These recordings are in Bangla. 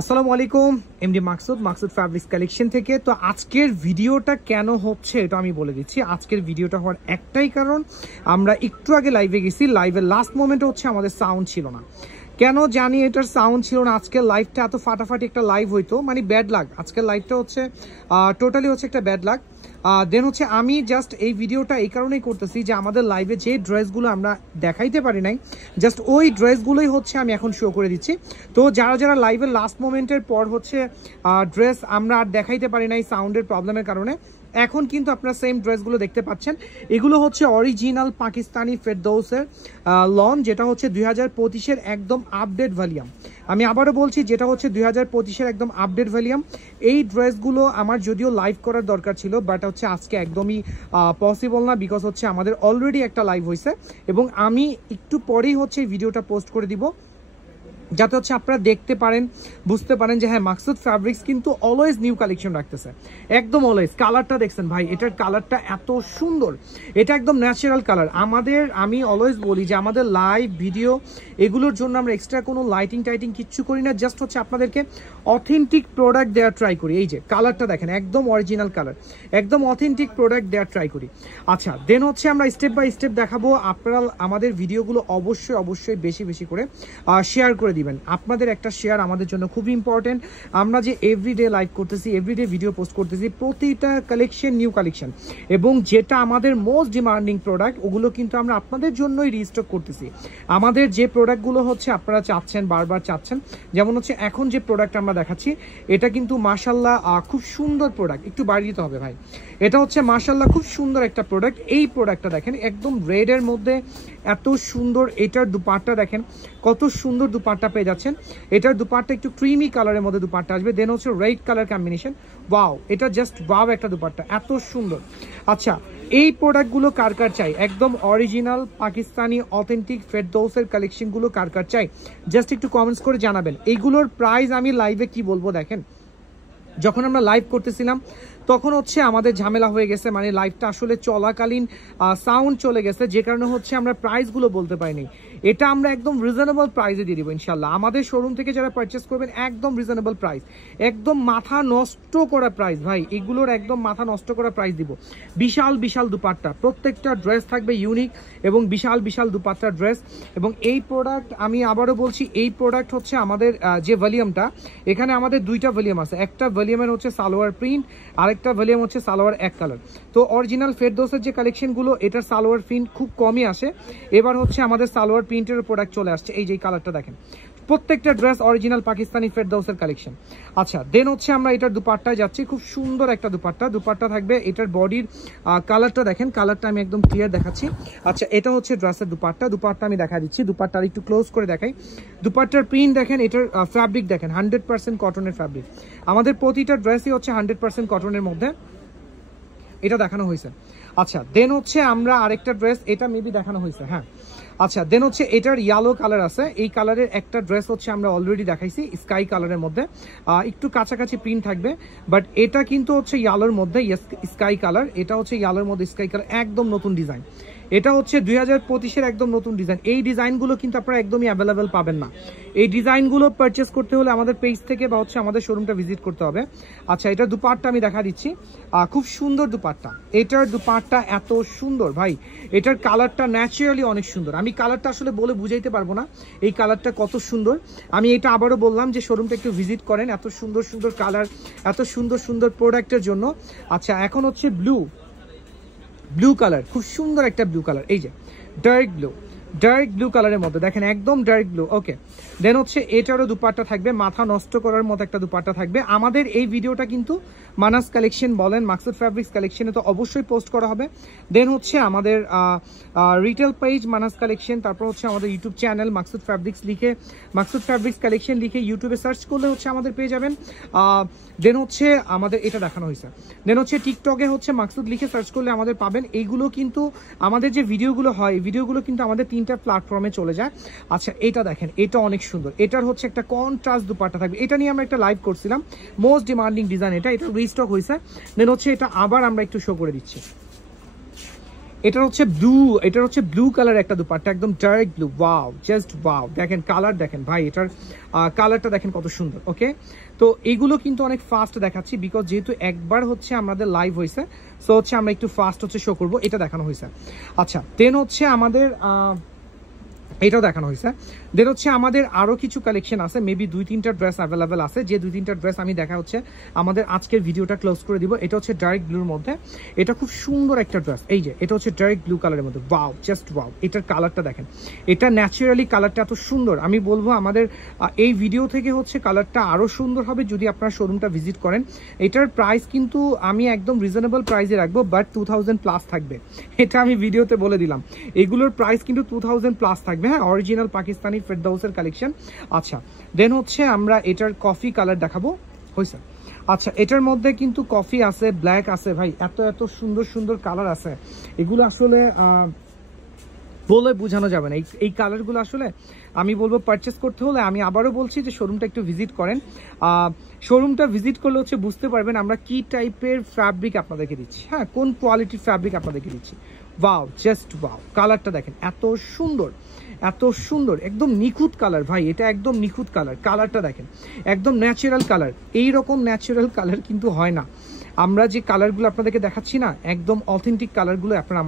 আসসালামু আলাইকুম, এমডি মাকসুদ ফ্যাব্রিক্স কালেকশন থেকে। তো আজকের ভিডিওটা কেন হচ্ছে এটা আমি বলে দিচ্ছি। আজকের ভিডিওটা হওয়ার একটাই কারণ, আমরা একটু আগে লাইভে গেছি, লাইভের লাস্ট মোমেন্টে হচ্ছে আমাদের সাউন্ড ছিল না। কেন জানি এটার সাউন্ড ছিল না। আজকের লাইভটা এত ফাটাফাটি একটা লাইভ হইতো, মানে ব্যাড লাক। আজকের লাইভটা হচ্ছে টোটালি হচ্ছে একটা ব্যাড লাক। দেন হচ্ছে আমি জাস্ট এই ভিডিওটা এই কারণেই করতেছি যে আমাদের লাইভে যে ড্রেসগুলো আমরা দেখাইতে পারি নাই, জাস্ট ওই ড্রেসগুলোই হচ্ছে আমি এখন শো করে দিচ্ছি। তো যারা যারা লাইভের লাস্ট মোমেন্টের পর হচ্ছে ড্রেস আমরা আর দেখাইতে পারি নাই সাউন্ডের প্রবলেমের কারণে, এখন কিন্তু আপনারা সেম ড্রেসগুলো দেখতে পাচ্ছেন। এগুলো হচ্ছে অরিজিনাল পাকিস্তানি ফেরদৌসের লন, যেটা হচ্ছে 2025-এর একদম আপডেট ভলিউম। আমি আবারও বলছি, যেটা হচ্ছে 2025-এর একদম আপডেট ভলিউম। এই ড্রেসগুলো আমার যদিও লাইভ করার দরকার ছিল, বাট হচ্ছে আজকে একদমই পসিবল না, বিকজ হচ্ছে আমাদের অলরেডি একটা লাইভ হয়েছে এবং আমি একটু পরেই হচ্ছে এই ভিডিওটা পোস্ট করে দিব, যাতে হচ্ছে আপনারা দেখতে পারেন, বুঝতে পারেন যে হ্যাঁ, মাকসুদ ফ্যাব্রিক্স কিন্তু অলওয়েজ নিউ কালেকশন রাখতেছে, একদম অলওয়েজ। কালারটা দেখছেন ভাই, এটার কালারটা এত সুন্দর, এটা একদম ন্যাচারাল কালার। আমি অলওয়েজ বলি যে আমাদের লাইভ ভিডিও এগুলোর জন্য আমরা এক্সট্রা কোনো লাইটিং টাইটিং কিচ্ছু করি না, জাস্ট হচ্ছে আপনাদেরকে অথেন্টিক প্রোডাক্ট দেওয়ার ট্রাই করি। এই যে কালারটা দেখেন, একদম অরিজিনাল কালার, একদম অথেন্টিক প্রোডাক্ট দেওয়ার ট্রাই করি। আচ্ছা, দেন হচ্ছে আমরা স্টেপ বাই স্টেপ দেখাবো। আপনারা আমাদের ভিডিওগুলো অবশ্যই বেশি বেশি করে শেয়ার করে দিবেন। আপনাদের একটা শেয়ার আমাদের জন্য খুবই ইম্পর্টেন্ট। আমরা যে এভরিডে লাইভ করতেছি, এভরিডে ভিডিও পোস্ট করতেছি, প্রতিটা কালেকশন নিউ কালেকশন, এবং যেটা আমাদের মোস্ট ডিমান্ডিং প্রোডাক্ট, ওগুলো কিন্তু আমরা আপনাদের জন্যই রিস্টক করতেছি। আমাদের যে প্রোডাক্টগুলো হচ্ছে আপনারা চাচ্ছেন, বারবার চাচ্ছেন, যেমন হচ্ছে এখন যে প্রোডাক্ট আমরা দেখাচ্ছি, এটা কিন্তু মাশাল্লাহ খুব সুন্দর প্রোডাক্ট। একটু বাড়িয়ে দিতে হবে ভাই। এটা হচ্ছে মাশাল্লাহ খুব সুন্দর একটা প্রোডাক্ট। এই প্রোডাক্টটা দেখেন, একদম রেডের মধ্যে এত সুন্দর। এটার দুপাট্টা দেখেন কত সুন্দর দুপাট্টা পেয়ে যাচ্ছেন। এটার দুপাট্টা একটু ক্রিমি কালারের মধ্যে দুপাট্টা আসবে, দেন হচ্ছে রেড কালার কম্বিনেশন। ওয়াও, এটা জাস্ট ওয়াও একটা দুপাট্টা, এত সুন্দর। আচ্ছা, এই প্রোডাক্টগুলো কার কার চাই, একদম অরিজিনাল পাকিস্তানি অথেন্টিক ফেরদৌসের কালেকশনগুলো কার কার চাই, জাস্ট একটু কমেন্টস করে জানাবেন। এইগুলোর প্রাইস আমি লাইভে কি বলবো দেখেন, যখন আমরা লাইভ করতেছিলাম তখন হচ্ছে আমাদের ঝামেলা হয়ে গেছে, মানে লাইভটা আসলে চলাকালীন সাউন্ড চলে গেছে, যে কারণে হচ্ছে আমরা প্রাইসগুলো বলতে পারিনি। এটা আমরা একদম রিজনেবল প্রাইসে দিয়ে দিব ইনশাল্লাহ। আমাদের শোরুম থেকে যারা পারচেস করবেন, একদম রিজনেবল প্রাইস, একদম মাথা নষ্ট করা প্রাইস ভাই, এগুলোর একদম মাথা নষ্ট করা প্রাইস দিব। বিশাল বিশাল দুপাট্টা, প্রত্যেকটা ড্রেস থাকবে ইউনিক এবং বিশাল বিশাল দুপাট্টা ড্রেস। এবং এই প্রোডাক্ট আমি আবারও বলছি, এই প্রোডাক্ট হচ্ছে আমাদের যে ভলিউমটা, এখানে আমাদের দুইটা ভলিউম আছে। একটা ভলিউমের হচ্ছে সালোয়ার প্রিন্ট, আরেকটা ভলিউম হচ্ছে সালোয়ার এক কালার। তো অরিজিনাল ফেরদৌসের যে কালেকশনগুলো, এটার সালোয়ার প্রিন্ট খুব কমই আসে, এবার হচ্ছে আমাদের সালোয়ার প্রিন্টের প্রোডাক্ট চলে আসছে। এই যে কালারটা দেখেন, প্রত্যেকটা ড্রেস অরিজিনাল পাকিস্তানি ফেরদৌসের কালেকশন। আচ্ছা, দেন হচ্ছে আমরা এটার দুপাট্টায় যাচ্ছি। খুব সুন্দর একটা দুপাট্টা থাকবে। এটার বডির কালারটা দেখেন, কালারটা আমি একদম ক্লিয়ার দেখাচ্ছি। আচ্ছা, এটা হচ্ছে ড্রেসের দুপাট্টা আমি দেখা দিচ্ছি। দুপাট্টা আর একটু ক্লোজ করে দেখাই। দুপাট্টার প্রিন্ট দেখেন, এটার ফ্যাব্রিক দেখেন, 100% কটনের ফ্যাব্রিক। আমাদের প্রতিটা ড্রেসই হচ্ছে 100% কটনের মধ্যে এটা দেখানো হয়েছে। আচ্ছা, দেন হচ্ছে আমরা আরেকটা ড্রেস, এটা মেবি দেখানো হয়েছে, হ্যাঁ। আচ্ছা, দেন হচ্ছে এটার ইয়েলো কালার আছে। এই কালারের একটা ড্রেস হচ্ছে আমরা অলরেডি দেখাইছি, স্কাই কালারের মধ্যে, একটু কাছাকাছি প্রিন্ট থাকবে, বাট এটা কিন্তু হচ্ছে ইয়েলোর মধ্যে স্কাই কালার। এটা হচ্ছে ইয়েলোর মধ্যে স্কাই কালার, একদম নতুন ডিজাইন। এটা হচ্ছে 2025-এর একদম নতুন ডিজাইন। এই ডিজাইনগুলো কিন্তু আপনারা একদমই অ্যাভেলেবেল পাবেন না। এই ডিজাইনগুলো পারচেস করতে হলে আমাদের পেজ থেকে বা হচ্ছে আমাদের শোরুমটা ভিজিট করতে হবে। আচ্ছা, এটার দুপাট্টা আমি দেখা দিচ্ছি, খুব সুন্দর দুপাট্টা। এটার দুপাট্টা এত সুন্দর ভাই, এটার কালারটা ন্যাচারালি অনেক সুন্দর। আমি কালারটা আসলে বলে বুঝাইতে পারবো না এই কালারটা কত সুন্দর। আমি এটা আবারও বললাম যে শোরুমটা একটু ভিজিট করেন, এত সুন্দর সুন্দর কালার, এত সুন্দর সুন্দর প্রোডাক্টের জন্য। আচ্ছা, এখন হচ্ছে ব্লু কালার, খুব সুন্দর একটা ব্লু কালার। এই যে ডার্ক ব্লু কালারের মধ্যে দেখেন, একদম ডার্ক ব্লু। ওকে, দেন হচ্ছে এটারও দুপাট্টা থাকবে, মাথা নষ্ট করার মতো একটা দুপাট্টা থাকবে। আমাদের এই ভিডিওটা কিন্তু মানাস কালেকশন বলেন, মাকসুদ ফ্যাব্রিক্স কালেকশনে তো অবশ্যই পোস্ট করা হবে। দেন হচ্ছে আমাদের রিটেল পেজ মানাস কালেকশন, তারপর হচ্ছে আমাদের YouTube channel Maksud fabrics collection লিখে ইউটিউবে সার্চ করলে হচ্ছে আমাদের পেয়ে যাবেন। দেন হচ্ছে আমাদের এটা দেখানো হয়েছে। দেন হচ্ছে টিকটকে হচ্ছে মাকসুদ লিখে সার্চ করলে আমাদের পাবেন। এইগুলো কিন্তু আমাদের যে ভিডিওগুলো হয়, এই ভিডিওগুলো কিন্তু আমাদের 3টা প্ল্যাটফর্মে চলে যায়। আচ্ছা, এটা দেখেন, এটা অনেক সুন্দর। এটার হচ্ছে একটা কন্ট্রাস্ট দুপাট্টা থাকবে। এটা নিয়ে আমরা একটা লাইভ করছিলাম, মোস্ট ডিমান্ডিং ডিজাইন। এটা রিস্টক হয়েছে। দেন হচ্ছে এটা আবার আমরা একটু শো করে দিচ্ছি। এটা হচ্ছে ব্লু কালার একটা দুপাট্টা, একদম dark blue. Wow, just wow, দেখেন কালার দেখেন ভাই, এটার কালারটা দেখেন কত সুন্দর। ওকে, তো এগুলো কিন্তু অনেক ফাস্ট দেখাচ্ছি বিকজ যেহেতু একবার হচ্ছে আমাদের লাইভ হয়েছে, সো হচ্ছে আমরা একটু ফাস্ট হচ্ছে শো করবো, এটা দেখানো হয়েছে। আচ্ছা, দেন হচ্ছে আমাদের এটাও দেখানো হয়েছে। দেন হচ্ছে আমাদের আরও কিছু কালেকশন আছে, মেবি 2-3টা ড্রেস অ্যাভেলেবেল আছে, যে 2-3টা ড্রেস আমি দেখা হচ্ছে আমাদের আজকের ভিডিওটা ক্লোজ করে দিব। এটা হচ্ছে ডার্ক ব্লুর মধ্যে, এটা খুব সুন্দর একটা ড্রেস। এই যে এটা হচ্ছে ডার্ক ব্লু কালারের মধ্যে, ওয়াও, জাস্ট ওয়াও, এটার কালারটা দেখেন, এটা ন্যাচারালি কালারটা এত সুন্দর। আমি বলবো আমাদের এই ভিডিও থেকে হচ্ছে কালারটা আরও সুন্দর হবে যদি আপনারা শোরুমটা ভিজিট করেন। এটার প্রাইস কিন্তু আমি একদম রিজনেবল প্রাইসে রাখবো, বাট 2000 প্লাস থাকবে, এটা আমি ভিডিওতে বলে দিলাম। এগুলোর প্রাইস কিন্তু 2000 প্লাস থাকবে। হ্যাঁ, অরিজিনাল পাকিস্তানি ফেরদাউসের কালেকশন। আচ্ছা, দেন হচ্ছে আমরা এটার কফি কালার দেখাবো, হয়েছে। আচ্ছা, এটার মধ্যে কিন্তু কফি আছে, ব্ল্যাক আছে, ভাই এত এত সুন্দর সুন্দর কালার আছে, এগুলো আসলে বলে বোঝানো যাবে না। এই কালারগুলো আসলে আমি বলবো পারচেস করতে হলে, আমি আবারও বলছি যে শোরুমটা একটু ভিজিট করেন। শোরুমটা ভিজিট করলে হচ্ছে বুঝতে পারবেন আমরা কি টাইপের ফ্যাব্রিক আপনাদেরকে দিচ্ছি, হ্যাঁ, কোন কোয়ালিটির ফ্যাব্রিক আপনাদেরকে দিচ্ছি। ওয়াও, জাস্ট ওয়াও, কালারটা দেখেন এত সুন্দর, এত সুন্দর, একদম নিখুঁত কালার ভাই, এটা একদম নিখুঁত কালার। কালারটা দেখেন একদম ন্যাচারাল কালার, এইরকম ন্যাচারাল কালার কিন্তু হয় না। আমরা যে কালারগুলো আপনাদেরকে দেখাচ্ছি না, একদম অথেন্টিক কালারগুলো আপনারা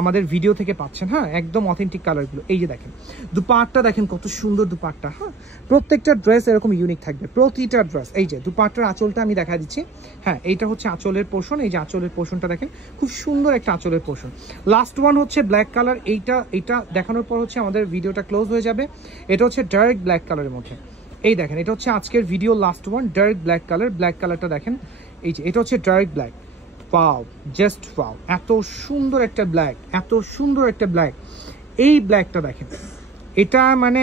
আমাদের ভিডিও থেকে পাচ্ছেন। হ্যাঁ, একদম অথেন্টিক কালারগুলো। এই যে দেখেন দুপাট্টা দেখেন কত সুন্দর দুপাট্টা। হ্যাঁ, প্রত্যেকটা ড্রেস এরকম ইউনিক থাকবে, প্রতিটা ড্রেস। এই যে দুপাট্টার আঁচলটা আমি দেখা দিচ্ছি। হ্যাঁ, এইটা হচ্ছে আঁচলের পোর্শন, এই যে আঁচলের পোর্শনটা দেখেন, খুব সুন্দর একটা আঁচলের পোর্শন। লাস্ট ওয়ান হচ্ছে ব্ল্যাক কালার, এইটা দেখানোর পর হচ্ছে আমাদের ভিডিওটা ক্লোজ হয়ে যাবে। এটা হচ্ছে ডার্ক ব্ল্যাক কালারের মধ্যে, এই দেখেন, এটা হচ্ছে আজকের video last one, dark black colour. Black কালারটা দেখেন, এই যে এটা হচ্ছে dark black. Wow, just wow, এত সুন্দর একটা ব্ল্যাক, এত সুন্দর একটা ব্ল্যাক। এই ব্ল্যাকটা দেখেন, এটা মানে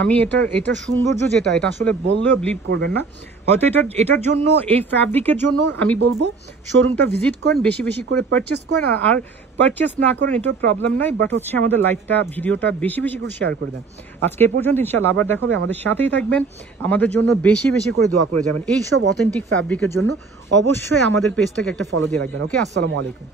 আমি এটার সৌন্দর্য যেটা, এটা আসলে বললেও বিলিভ করবেন না। হয়তো এটার জন্য, এই ফ্যাব্রিকের জন্য আমি বলবো শোরুমটা ভিজিট করেন, বেশি বেশি করে পারচেস করেন। আর পারচেস না করেন এটার প্রবলেম নাই, বাট হচ্ছে আমাদের ভিডিওটা বেশি বেশি করে শেয়ার করে দেন। আজকে এ পর্যন্ত, ইনশাআল্লাহ আবার দেখা হবে। আমাদের সাথেই থাকবেন, আমাদের জন্য বেশি বেশি করে দোয়া করে যাবেন। এইসব অথেন্টিক ফ্যাব্রিকের জন্য অবশ্যই আমাদের পেজটাকে একটা ফলো দিয়ে রাখবেন। ওকে, আসসালামু আলাইকুম।